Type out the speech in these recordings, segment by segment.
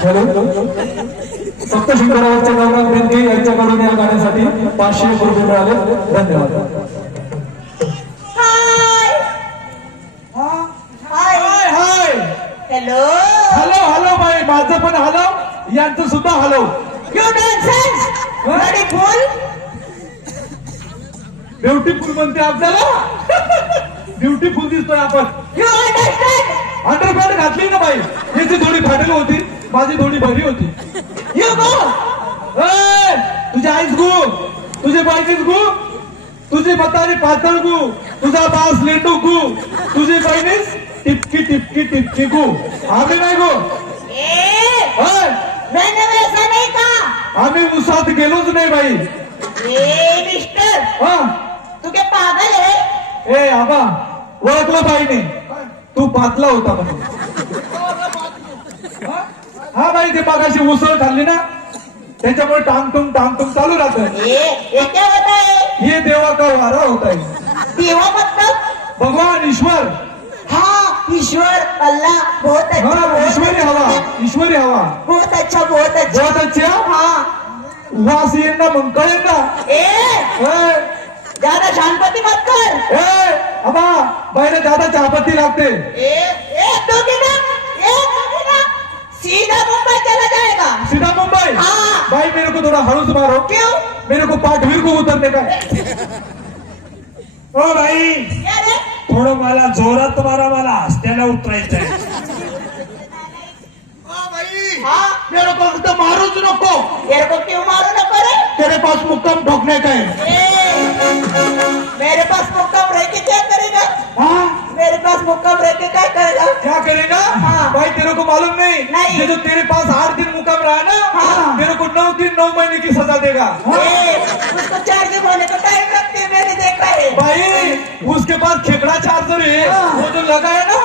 Hello सप्तशृंगारावरचे गौरव बेनके यांच्याकडून या गाण्यासाठी 500 रुपये मिळाले. धन्यवाद. हॅलो हॅलो हॅलो बाई माझं पण हॅलो यांचं सुद्धा हॅलो. ब्युटीफुल म्हणते आपल्याला. ब्युटीफुल दिसतोय आपण. अंडरपॅन्ट घातली ना बाई. याची थोडी फाटेल होती माझी थोडी भरी होती. तुझी आईस गु तुझे बाईचीच गु तुझी मतारी पातळ गु तुझा बास लेंडू गु तुझी बहिणीस टिपकी टिपकी टिपकी गु. आम्ही नाही गो. नाही का आम्ही उसात गेलोच नाही बाई. मिस्टर हा तू काय पागल आहे. ए आबा ओळखलं बाईने तू पातला होता म्हणून. हा बाई ते मागाशी उसळ खाल्ली ना त्याच्यामुळे टांगटुंग चालू राहत. ये देवा का वारा होता है. देवा मतलब भगवान ईश्वर. हाँ ईश्वर अल्लाह बहुत अच्छा. ईश्वरी हवा ईश्वरी हवा बहुत अच्छा बहुत अच्छा बहुत अच्छा. हाँ वास येईना मग कळेल ना. ज्यादा शांतपति मत कर. अबा बाईने ज्यादा चहापत्ती लागते. सीधा मुंबई चला जाएगा. सीधा मुंबई. हाँ. भाई मेरे को थोड़ा हड़ूस मारो. क्यों मेरे को पाठवीर को उतरने का. ओ भाई थोडं मला जोरात मारा मला हसत्याला उतरायचं आहे. हाँ मेरे को तो मारूच नको. तेरे को क्यों मारू नको रे. तेरे पास मुक्काम ठोकने का है. मेरे पास मुक्काम रह के क्या करेगा. हाँ मेरे पास मुक्काम रह के क्या करेगा. क्या करेगा. हाँ. भाई तेरे को मालूम नहीं. नहीं. ये जो तेरे पास 8 दिन मुक्काम रहा ना. हाँ. तेरे को 9 दिन 9 महीने की सजा देगा. उसको चार्जिंग होने को टाइम लगती है मैंने देखा है. भाई उसके पास खेकड़ा चार्जर है. वो जो लगा है ना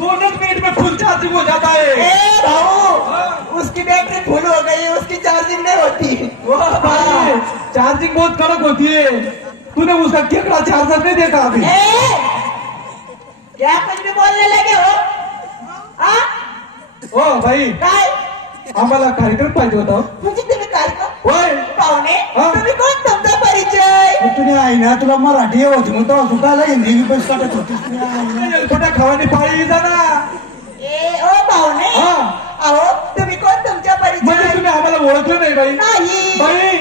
2 मिनट में फुल चार्जिंग हो जाता है. भाऊ उसकी बैटरी फुल हो गई उसकी चार्जिंग नहीं होती. भाई चार्जिंग बहुत कड़क होती है. तूने उसका खेकड़ा चार्जर नहीं देखा अभी. क्या कुछ भी बोलने लगे हो. ओ भाई काय आम्हाला कार्यक्रम पाहिजे होता. म्हणजे तुम्ही काय होय पाहुणे हा? तुम्ही कोण तुमचा परिचय. तुला आहे ना तुला मराठी होती मग तो चुकायला हिंदी बी पैसे काढत होती. छोट्या खावानी पाळी जाना. ओ पाहुणे हा अहो तुम्ही कोण तुमचा म्हणजे परिचय. तुम्ही आम्हाला ओळखलं नाही बाई. नाही बाई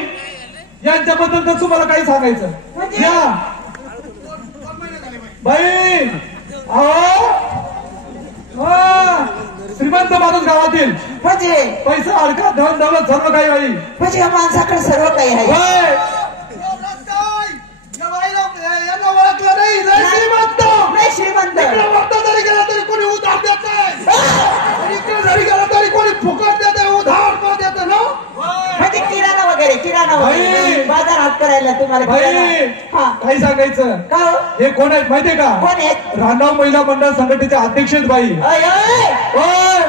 यांच्याबद्दल तर तुम्हाला काही सांगायचं. म्हणजे? या बाई अहो श्रीमंत माणूस गावातील म्हणजे पैसा अडका धन दौलत सर्व काही बाई. म्हणजे या माणसाकडे सर्व काही आहे. होय ओळखलं नाही श्रीमंत नाही श्रीमंत जरी गेला तरी कोणी उधार देत नाही. इकडे जरी गेला तरी कोणी फुकट देत उधार पण देत ना. म्हणजे किराणा वगैरे किराणा वगैरे बाई. बाजार हात करायला तुम्हाला बाई किराणा. हा काही सांगायचं. का हो? हे कोण आहेत माहितीये का. कोण आहेत. रांगाव महिला मंडळ संघटनेचे अध्यक्ष आहेत बाई. अय, अय. होय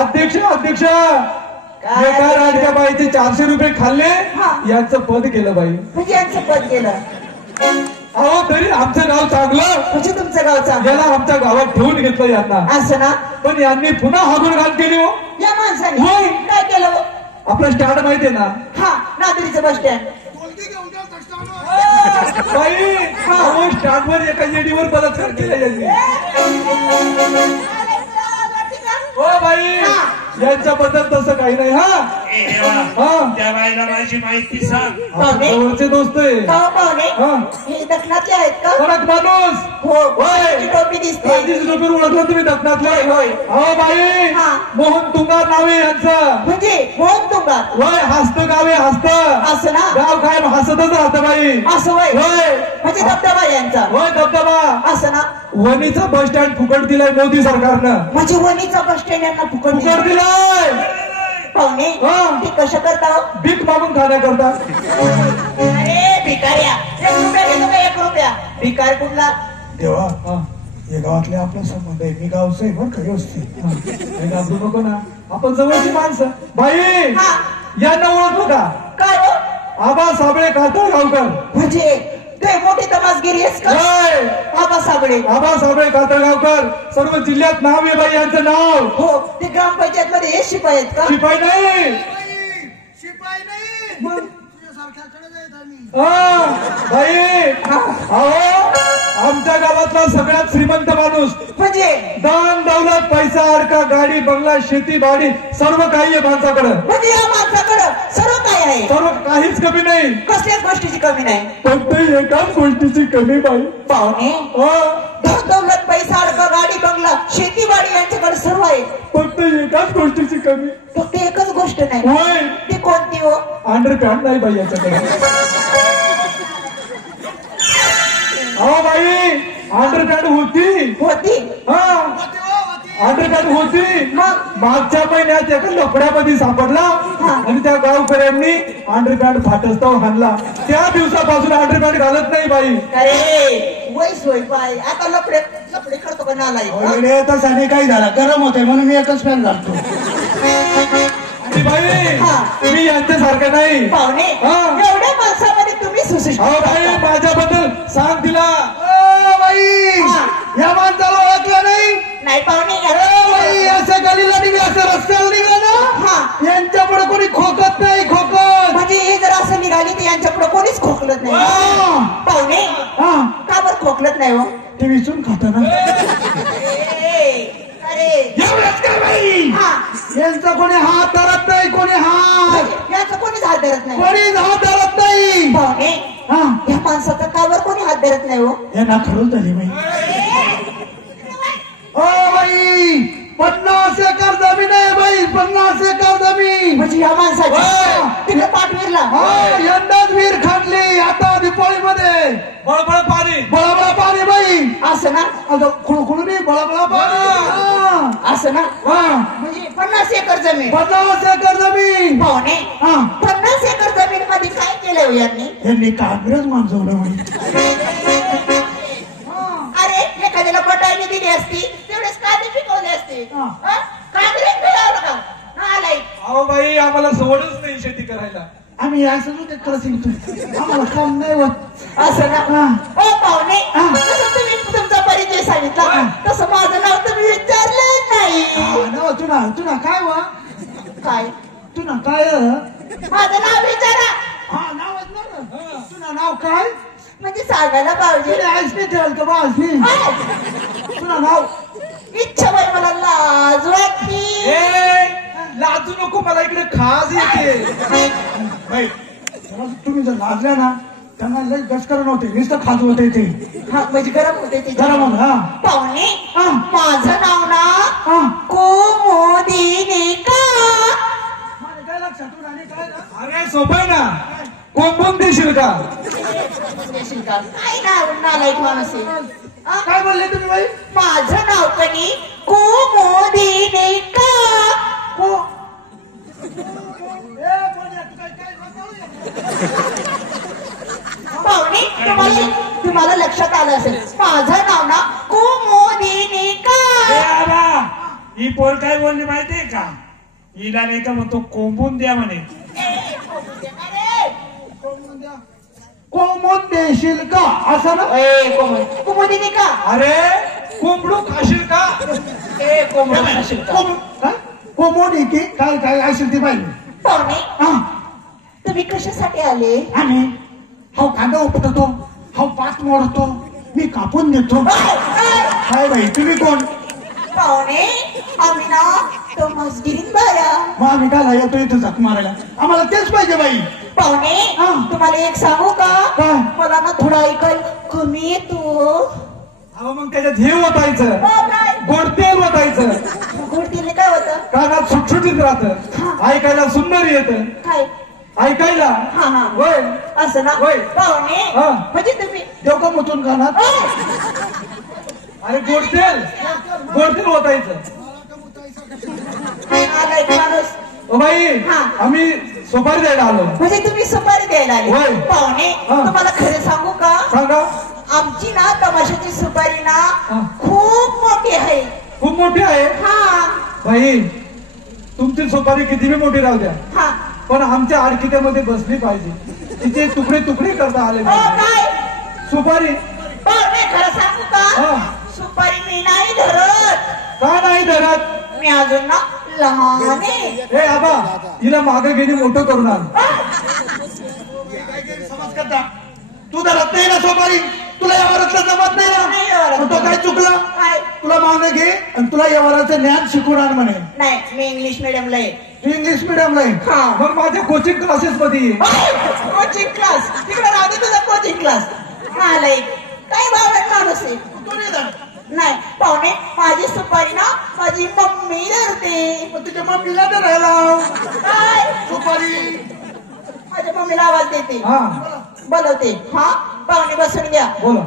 अध्यक्ष एका राजक्या बाईचे 400 रुपये खाल्ले. हा. यांचं पद केलं बाई. म्हणजे यांचं पद केलं. अहो तरी आमचं गाव चांगलं. म्हणजे तुमचं गावचा याला आमच्या गावात ठेवून घेतलं यांना. असं ना. पण यांनी पुन्हा हागुणघाण केली हो. या माणसाने होय. काय केलं हो? आपलं स्टँड माहितीये ना. हा नागरीचं बस स्टँड. बाई स्टँडवर एका येडीवर बलात्कार केला यांनी. हो बाई यांच्याबद्दल तसं काही नाही. हा त्या बाईला माझी माहिती सांग. जवळचे दोस्त आहे. का हो पाहुणे हा. हे दक्षिणातले आहेत का. कडक माणूस. हो होय. ही टोपी दिसते. गांधीजी टोपीवर ओळखलं तुम्ही दक्षिणातले. होय. हो बाई हा. मोहन तुंगार नाव आहे यांचं. म्हणजे मोहन तुंगार. होय हस्त गाव आहे हस्त. असं ना. गाव काय हसतच राहतं बाई. असं वय होय म्हणजे धबधबा यांचा. होय धबधबा. असं ना. वणीचा बस स्टँड फुकट दिलाय मोदी सरकारनं. म्हणजे वणीचा बस स्टँड यांना फुकट फुकट दिलाय. पाहुणे हा. ते कसं करता हो? भीक मागून खाण्याकरता. अरे भिकाऱ्या 1 रुपया घेतो का 1 रुपया. भिकार कुठला. देवा हा. या गावातले आपला संबंध आहे. मी गावचं आहे बरं का व्यवस्थित. काही घाबरू नको ना. आपण जवळची माणसं. बाई हा. यांना ओळखलं का. काय हो आबा साबळे कातळ गावकर. म्हणजे ते मोठी तर तमासगिरी आहेस का होय. आबा साबळे आबा साबळे कातळगावकर सर्व जिल्ह्यात नाव आहे बाई यांचं नाव. हो ते ग्रामपंचायत मध्ये हे शिपाई आहेत का शिपाई नाही. शिपाई नाही मग तुझ्यासारख्याकडे जायत आम्ही बाई अहो आमच्या गावातला सगळ्यात श्रीमंत माणूस. म्हणजे दान दौलत पैसा अडका गाडी बंगला शेती बाडी सर्व काही आहे माणसाकडं. म्हणजे या माणसाकडं सर्व काय आहे सर्व काहीच कमी नाही. कसल्याच गोष्टीची कमी नाही फक्त एकाच गोष्टीची कमी बाई. पाहुणे धन दौलत पैसा अडका गाडी बंगला शेतीवाडी यांच्याकडे सर्व आहे फक्त एकाच गोष्टीची कमी. फक्त एकच गोष्ट नाही होय ती कोणती हो अंडरपॅन्ट नाही बाई याच्याकडे. हो बाई अंडरपॅन्ट होती. होती हा अंडरपॅन्ट होती. मग मागच्या महिन्यात एका लफड्यामध्ये सापडला हा. आणि त्या गावकऱ्यांनी अंडरपॅन्ट फाटस्ताव हाणला. त्या दिवसापासून अंडरपॅन्ट घालत नाही बाई. अरे वय सोय पाय आता लपडे लपडे करतो का नालाय तसाने काही झाला गरम होते म्हणून मी एकच फॅन घालतो आणि बाई हा. मी यांच्यासारखं नाही. पाहुणे हा. एवढ्या माणसामध्ये तुम्ही सुशिष्ट अहो बाई माझ्याबद्दल सांग तिला. बाई हा. या माणसाला ओळखलं नाही नाही पाहुणे बाई अशा गलीला निघले असं रस्त्याला निघालं हा. ना यांच्या पुढे कोणी खोकत नाही खोकत म्हणजे हे जर असं निघाली तर यांच्या पुढे कोणीच खोकलत नाही हा. पाहुणे हा का बरं खोकलत नाही हो ते विचून खात ना अरे एवढंच का बाई हा यांचा कोणी हात धरत नाही कोणी हात याचं कोणीच हात धरत नाही कोणीच हात धरत नाही पाहुणे हा या माणसाचा का बरं कोणी हात धरत नाही हो यांना खरंच झाली बाई ओ बाई 50 एकर जमीन आहे बाई 50 एकर जमीन म्हणजे या माणसाची हा. तिकडे पाठविरला हा यंदाच विहीर खाटली आता दिपाळीमध्ये बळबळ पाणी. बळाबळा पाणी बाई असं ना आता खुळखुळू नाही बळाबळा पाणी हा. असं ना हा. म्हणजे 50 एकर जमीन 50 एकर जमीन पाहुणे हा 50 एकर जमीन मध्ये काय केलं हो यांनी यांनी काँग्रेस माणसवलं बाई अरे एखाद्याला बटाईने दिली असती तेवढेच कांदे पिकवले असते हा. काँग्रेस मिळालं का आलाय अहो बाई आम्हाला सवडच नाही शेती करायला. आम्ही असं करत शिकतो आम्हाला काम नाही होत असं ना हा. ओ पाहुणे हा. जसं तुम्ही तुमचा परिचय सांगितला तसं माझं नाव तुम्ही विचारलं नाही नाव तुला काय वा काय तुला काय माझं नाव विचारा हा नावच ना तुला नाव काय म्हणजे सांगायला पाहिजे तुला आईसने ठेवाल का बासनी तुला नाव इच्छा बाई मला लाज वाटली लाजू नको मला इकडे खाज येते. बाई जरा तुम्ही जर लाजल्या ना त्यांना लई गचकरण होते नुसतं खाज होते ते हा म्हणजे गरम होते ते गरम होत हा पाहुणे हा. माझं नाव ना हा कुमुदिनिका माझ्या काय लक्षात आणि काय ना अरे सोपं ना कोंबून देशील का. काय नाव नालायक माणूस आहे हा? काय बोलले तुम्ही बाई माझं नाव कनी कुमुदिनिका हो ए बोल तू काय पाहुणे तुम्हाला लक्षात आलं असेल माझं नाव ना कुमुदिनिका ही पोर काय बोलली माहितीये का हिला नाही का म्हणतो कोंबून द्या म्हणे. कोमून देशील का असं ना कुमुदिनिका अरे कोंबडू खाशील का. कोंबडं खाशील का? कोमून येते काय काय असेल ती पाहिजे पाहुणे हा तुम्ही कशासाठी आले आम्ही हा कांदा उपटतो हा पात मोडतो मी कापून देतो काय बाई तुम्ही कोण पाहुणे आम्ही ना तो मस्जिदीत बाया मग आम्ही काय येतो इथं झक मारायला आम्हाला तेच पाहिजे बाई पाहुणे हा. तुम्हाला एक सांगू का काय? मला ना थोडा ऐकायला कमी येतो अहो मग त्याच्यात हे ओतायचं काय गोड तेल ओतायचं गोडतीने काय होतं कानात सुटसुटीत राहत ऐकायला सुंदर येत काय ऐकायला हा हा होय. असं ना होय. पाहुणे हा. म्हणजे तुम्ही देव का मुतून खाणार अरे गोड तेल ओतायचं. आला एक माणूस ओ बाई हा. आम्ही सुपारी द्यायला आलो. म्हणजे तुम्ही सुपारी द्यायला आले होय. पाहुणे हा. तुम्हाला खरं सांगू का सांगा. आमची ना तमाशाची सुपारी ना हा. खूप मोठी आहे खूप मोठी आहे हा बाई. तुमची सुपारी किती बी मोठी राहू द्या हा पण आमच्या आडकित्यामध्ये बसली पाहिजे. तिचे तुकडे तुकडे करता आले हो पाहिजे. काय सुपारी पाहुणे खरं सांगू का हा. सुपारी मी नाही धरत. का नाही धरत? मी अजून ना लहान आहे. ए आबा हिला मागे गेली मोठं करून आण. समज करता तू धरत नाही ना सोपारी, तुला या वरातलं जमत नाही नाही ना, वरात. मग तो काय चुकला? काय तुला मागणं घे आणि तुला या वराचं ज्ञान शिकून आण म्हणे. नाही मी इंग्लिश मिडियमला आहे. तू इंग्लिश मिडियमला आहे. हा. मग माझ्या कोचिंग क्लासेस मध्ये ये. कोचिंग क्लास तिकडे राहते तुझा कोचिंग क्लास. मला काय भावत माणूस आहे. तू नाही धरत. नाही पाहुणे माझी सुपारी ना माझी मम्मी धरते. मग तुझ्या मम्मीला धरायला काय सुपारी. माझ्या मम्मीला आवाज देते, हा बोलवते. हा पाहुणे बसून घ्या. बोला.